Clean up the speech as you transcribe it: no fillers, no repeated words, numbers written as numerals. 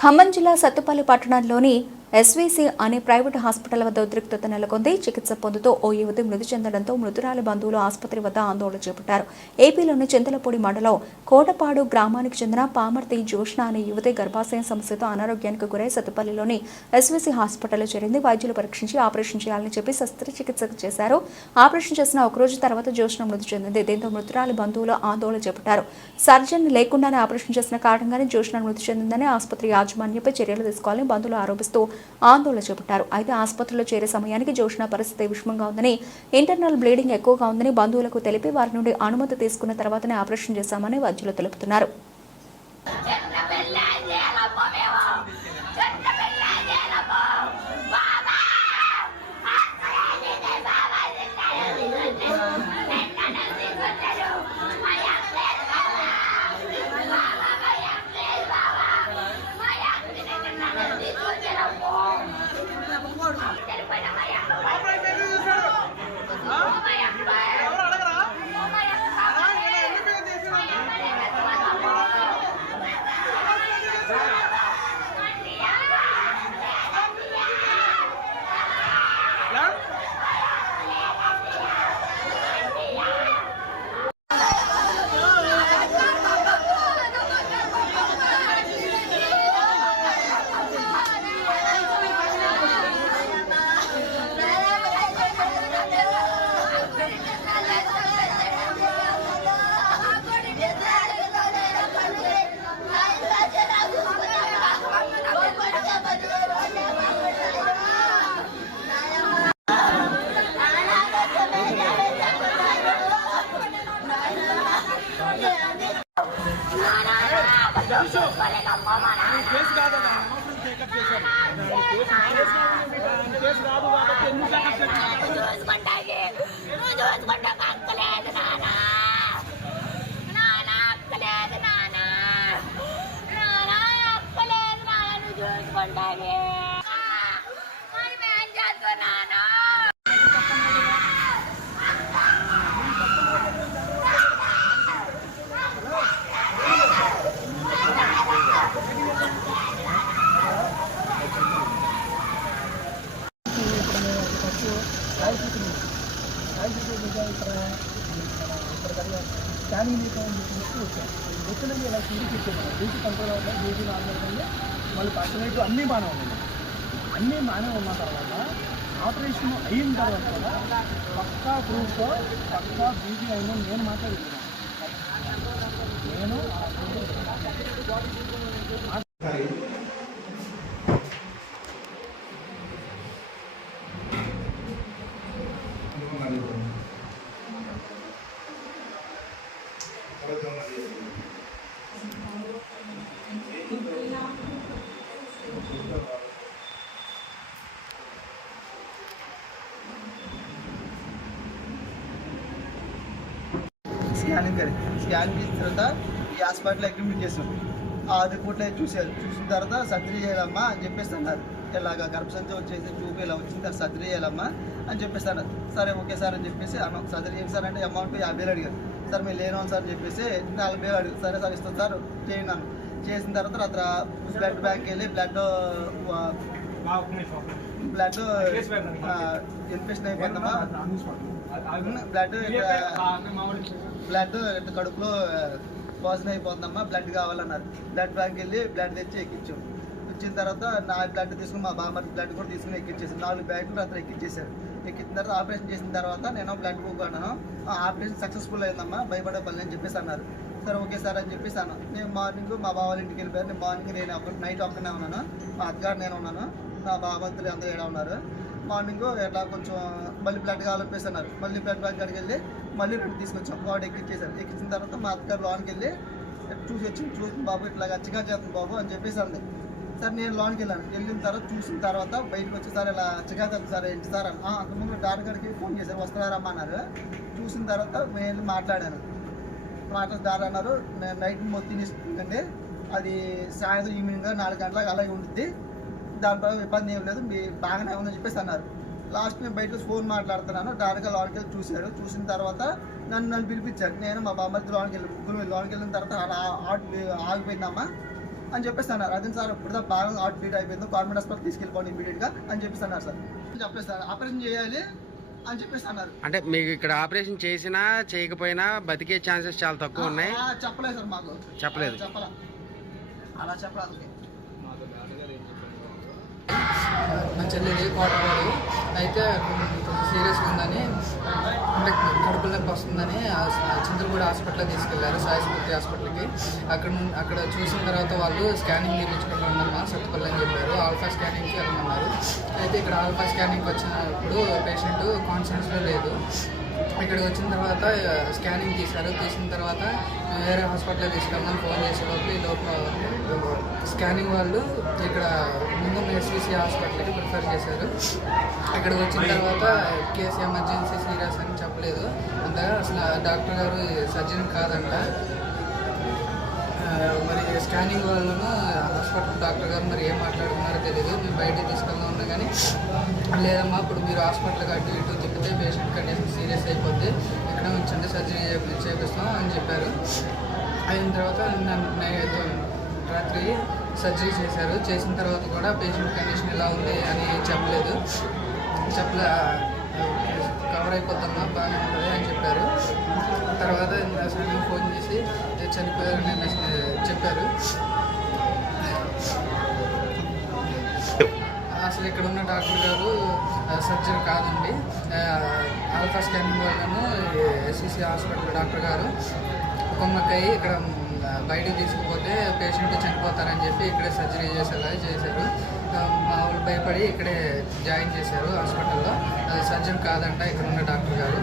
ఖమ్మం జిల్లా సత్తుపల్లి పట్టణంలోని ఎస్వీసీ అనే ప్రైవేటు హాస్పిటల్ వద్ద ఉద్రిక్తత నెలకొంది. చికిత్స పొందుతూ ఓ యువతి మృతి చెందడంతో మృతురాలి బంధువులు ఆసుపత్రి వద్ద ఆందోళన చేపట్టారు. ఏపీలోని చింతలపూడి మండలం కోటపాడు గ్రామానికి చెందిన పామర్తి జోష్న అనే యువతి గర్భాశయం సమస్యతో అనారోగ్యానికి గురై సత్తుపల్లిలోని ఎస్వీసీ హాస్పిటల్లో చేరింది. వైద్యులు పరీక్షించి ఆపరేషన్ చేయాలని చెప్పి శస్త్రచికిత్స చేశారు. ఆపరేషన్ చేసిన ఒకరోజు తర్వాత జోష్న మృతి చెందింది. దీంతో మృతురాలి బంధువులు ఆందోళన చేపట్టారు. సర్జన్ లేకుండానే ఆపరేషన్ చేసిన కారణంగానే జోష్న మృతి చెందిందని ఆసుపత్రి యాజమాన్యంపై చర్యలు తీసుకోవాలని బంధువులు ఆరోపిస్తూ ఆందోళన చేపట్టారు. అయితే ఆసుపత్రిలో చేరే సమయానికి జోష్న పరిస్థితి విషమంగా ఉందని, ఇంటర్నల్ బ్లీడింగ్ ఎక్కువగా ఉందని బంధువులకు తెలిపి వారి నుండి అనుమతి తీసుకున్న తర్వాతనే ఆపరేషన్ చేశామని వైద్యులు తెలుపుతున్నారు. స్కానింగ్ వచ్చినది ఇలా చూపించాను బీపీ కంట్రోల్ అవుతుంది, బీపీ నార్మల్ ఉంది, మళ్ళీ పర్సనైట్ అన్నీ బాగానే ఉన్నాయి. అన్నీ బాగానే ఉన్న తర్వాత ఆపరేషన్ అయిన తర్వాత కూడా పక్కా ప్రూఫ్తో పక్కా బీపీ అయిన నేను మాట్లాడుతున్నాను. నేను స్కానింగ్ చేసిన తర్వాత ఈ హాస్పిటల్లో అడ్మిట్ చేసాం. ఆ రిపోర్ట్లో చూసిన తర్వాత సర్జరీ చేయాలమ్మా అని చెప్పేసి అన్నారు. ఇలాగ గర్భసంచి వచ్చేసి చూపు ఇలా వచ్చిన తర్వాత సర్జరీ చేయాలమ్మా అని చెప్పేసి అన్నారు. సరే ఓకే సార్ అని చెప్పేసి అన్నాం. సర్జరీ చేశారంటే అమౌంట్ 50,000 అడిగారు. సార్ మీరు లేను సార్ అని చెప్పేసి 40,000 అడిగారు. సరే సార్ ఇస్తాను సార్ చేయను. చేసిన తర్వాత అతను బ్లడ్ బ్యాంక్కి వెళ్ళి బ్లడ్ ఇన్ఫెక్షన్ అయిపోయిందమ్మా. బ్లడ్ కడుపులో పాజిటివ్ అయిపోతుందమ్మా, బ్లడ్ కావాలన్నారు. బ్లడ్ బ్యాంక్కి వెళ్ళి బ్లడ్ తెచ్చి ఎక్కించాం. ఇచ్చిన తర్వాత నా బ్లడ్ తీసుకుని మా బామ్మడి బ్లడ్ కూడా తీసుకుని ఎక్కించేసాను. 4 బ్యాగులు అతను ఎక్కించేశారు. ఎక్కించిన తర్వాత ఆపరేషన్ చేసిన తర్వాత నేను బ్లడ్ బుక్ అన్నాను. ఆపరేషన్ సక్సెస్ఫుల్ అయిందమ్మా, భయపడే పని అని చెప్పేసి అన్నారు. సరే ఓకే సార్ అని చెప్పేసి అన్నాను. నేను మార్నింగ్ మా బావ వాళ్ళ ఇంటికి వెళ్ళిపోయాను. నేను మార్నింగ్ నేను నైట్ ఒక్కనే ఉన్నాను, మా అత్తగారు నేను ఉన్నాను, నా బాబంతులు అందరూ ఏడా ఉన్నారు. మార్నింగ్ ఎట్లా కొంచెం మళ్ళీ బ్లడ్ కావాలని అన్నారు. మళ్ళీ బ్లడ్ బ్యాంక్ కాడికి వెళ్ళి మళ్ళీ 2 తీసుకొచ్చాం. వాడు ఎక్కించేశారు. ఎక్కించిన తర్వాత మా అత్తగారు లోనికి వెళ్ళి చూసి బాబు ఇట్లా గచ్చిగా చేస్తుంది బాబు అని చెప్పేసి అంది. సార్ నేను లోనికి వెళ్ళాను. వెళ్ళిన తర్వాత చూసిన తర్వాత బయటకు వచ్చి సార్ ఇలా చిగా చేస్తుంది సార్ ఏంటి సార్ అని అంతకుముందు డాక్టర్ గారికి ఫోన్ చేశారు, వస్తున్నారమ్మా అన్నారు. చూసిన తర్వాత నేను మాట్లాడాను. దారి అన్నారు నేను నైట్ మొత్తం ఇస్తుందండి, అది సాయంత్రం ఈవినింగ్ 4 గంటలకు అలాగే ఉంటుంది, దానిపై ఇబ్బంది ఏం లేదు, మీ బాగానే ఉందని చెప్పేసి అన్నారు. లాస్ట్ నేను బయట ఫోన్ మాట్లాడుతున్నాను. డైరెక్ట్గా లోనికి వెళ్ళి చూశారు. చూసిన తర్వాత నన్ను పిలిపించారు. నేను మా బామ్మర్ది లోనికి వెళ్ళి ముగ్గురు లోనికి వెళ్ళిన తర్వాత అలా ఆగిపోయిందమ్మా. అని చెప్పేసి అన్నారు. అదే సార్ ఇప్పుడు బాగా హార్ట్ బీట్ అయిపోయింది, గవర్నమెంట్ హాస్పిటల్ తీసుకెళ్ళిపోండి ఇమీడియట్గా అని చెప్పేసి అన్నారు సార్. చెప్పేసి సార్ ఆపరేషన్ చేయాలి అని చెప్పేసి అన్నారు. అంటే మీకు ఇక్కడ ఆపరేషన్ చేసినా చేయకపోయినా బతికే ఛాన్సెస్ చాలా తక్కువ ఉన్నాయి. చెప్పలేదు సార్, మాకు చెప్పలేదు. చెప్పాలా అలా చెప్పలేదు. మా చెల్లిది కోటవాడు అయితే సీరియస్గా ఉందని, అంటే కడుపులో నొప్పి వస్తుందని చంద్రగూడ హాస్పిటల్కి తీసుకెళ్లారు, సాయిస్ఫూర్తి హాస్పిటల్కి. అక్కడ చూసిన తర్వాత వాళ్ళు స్కానింగ్ తీపించుకుంటూ ఉండమ్మా సత్తుపల్లి అని చెప్పారు. ఆల్ఫా స్కానింగ్కి వెళ్ళమన్నారు. అయితే ఇక్కడ ఆల్ఫా స్కానింగ్కి వచ్చినప్పుడు పేషెంట్ కాన్షియస్లో లేదు. ఇక్కడికి వచ్చిన తర్వాత స్కానింగ్ తీసిన తర్వాత వేరే హాస్పిటల్ తీసుకెళ్ళాం ఫోన్ చేసే లోపల స్కానింగ్ వాళ్ళు ఇక్కడ ముందు ఎస్విసి హాస్పిటల్కి ప్రిఫర్ చేశారు. ఇక్కడికి వచ్చిన తర్వాత కేసు ఎమర్జెన్సీ సీరియస్ అని చెప్పలేదు. అంతగా అసలు డాక్టర్ గారు సర్జన్ కాదంట. మరి స్కానింగ్ వాళ్ళను హాస్పిటల్ డాక్టర్ గారు మరి ఏం మాట్లాడుతున్నారో తెలియదు. మేము బయటకు తీసుకెళ్దాం ఉన్నా కానీ లేదమ్మా ఇప్పుడు మీరు హాస్పిటల్కి అటు ఇటు తిప్పితే పేషెంట్ కండిషన్ సీరియస్ అయిపోద్ది, ఇక్కడ ఉంచండి సర్జరీ చేపిస్తాం అని చెప్పారు. అయిన తర్వాత రాత్రి సర్జరీ చేశారు. చేసిన తర్వాత కూడా పేషెంట్ కండిషన్ ఎలా ఉంది అని చెప్పలేదు. కవర్ అయిపోద్దమ్మా బాగానే ఉంటుంది అని చెప్పారు. తర్వాత అసలు ఫోన్ చేసి చనిపోయారని చెప్పారు. అసలు ఇక్కడ ఉన్న డాక్టర్ గారు సర్జరీ కాదండి, ఆల్ఫా స్కానింగ్ వాళ్ళను ఎస్సిసి హాస్పిటల్ డాక్టర్ గారు కొమ్మక్కయ్యి ఇక్కడ బయటకు తీసుకుపోతే పేషెంట్ చనిపోతారని చెప్పి ఇక్కడే సర్జరీ చేసేలా చేశారు. మా వాళ్ళు భయపడి ఇక్కడే జాయిన్ చేశారు హాస్పిటల్లో. సర్జన్ కాదంట ఇక్కడ ఉన్న డాక్టర్ గారు.